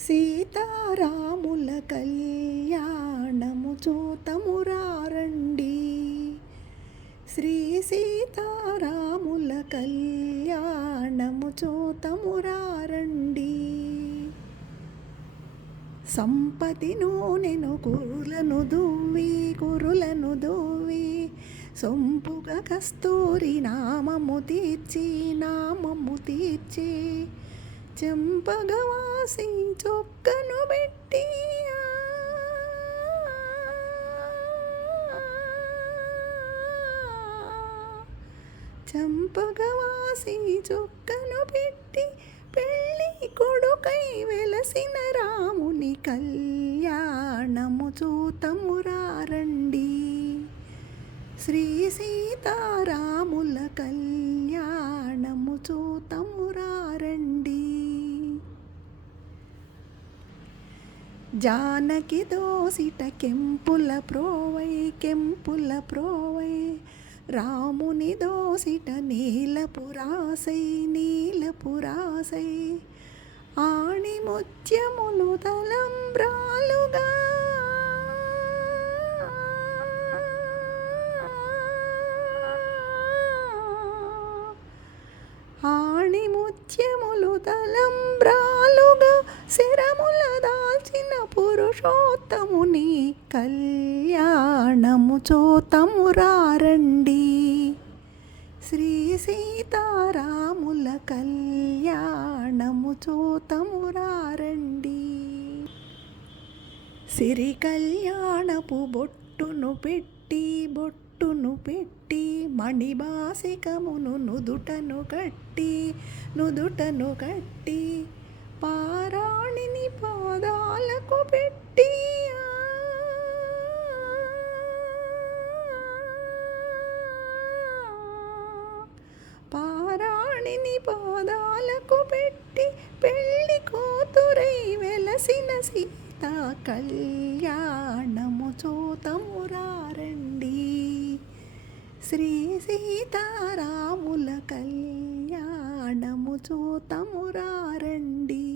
సీతారాముల కళ్యాణము చూతమురారండి. శ్రీ సీతారాముల కళ్యాణము చూతమురారండి. సంపతి నూనెను కురులను దువ్వి సొంపుగా కస్తూరి నామము తీర్చి చెంపగవాసి చొక్కను పెట్టి చంపగవాసి చొక్కను పెట్టి పెళ్ళి కొడుకై వెలసిన రాముని కళ్యాణము చూతమురారండి. శ్రీ సీతారాముల కళ్యాణము చూతమురారండి. జానకి దోసిట కెంపుల ప్రోవై రాముని దోసిట నీలపురాసై ఆణి ముత్యములు తలంబ్రాలుగా ఆణి ముత్యములు తలంబ్రాలుగా శిరముల దాల్చిన పురుషోత్తముని కళ్యాణము చూతమురారండి. శ్రీ సీతారాముల కళ్యాణము చూతమురారండి. సిరి కళ్యాణపు బొట్టును పెట్టి మణిబాసికమును నుదుటను కట్టి పారాణిని పాదాలకు పెట్టి పెళ్ళి కూతురై వెలసిన సీత కళ్యాణము చూతమురారండి. శ్రీ సీతారాముల కళ్యాణము చూతమురారండి.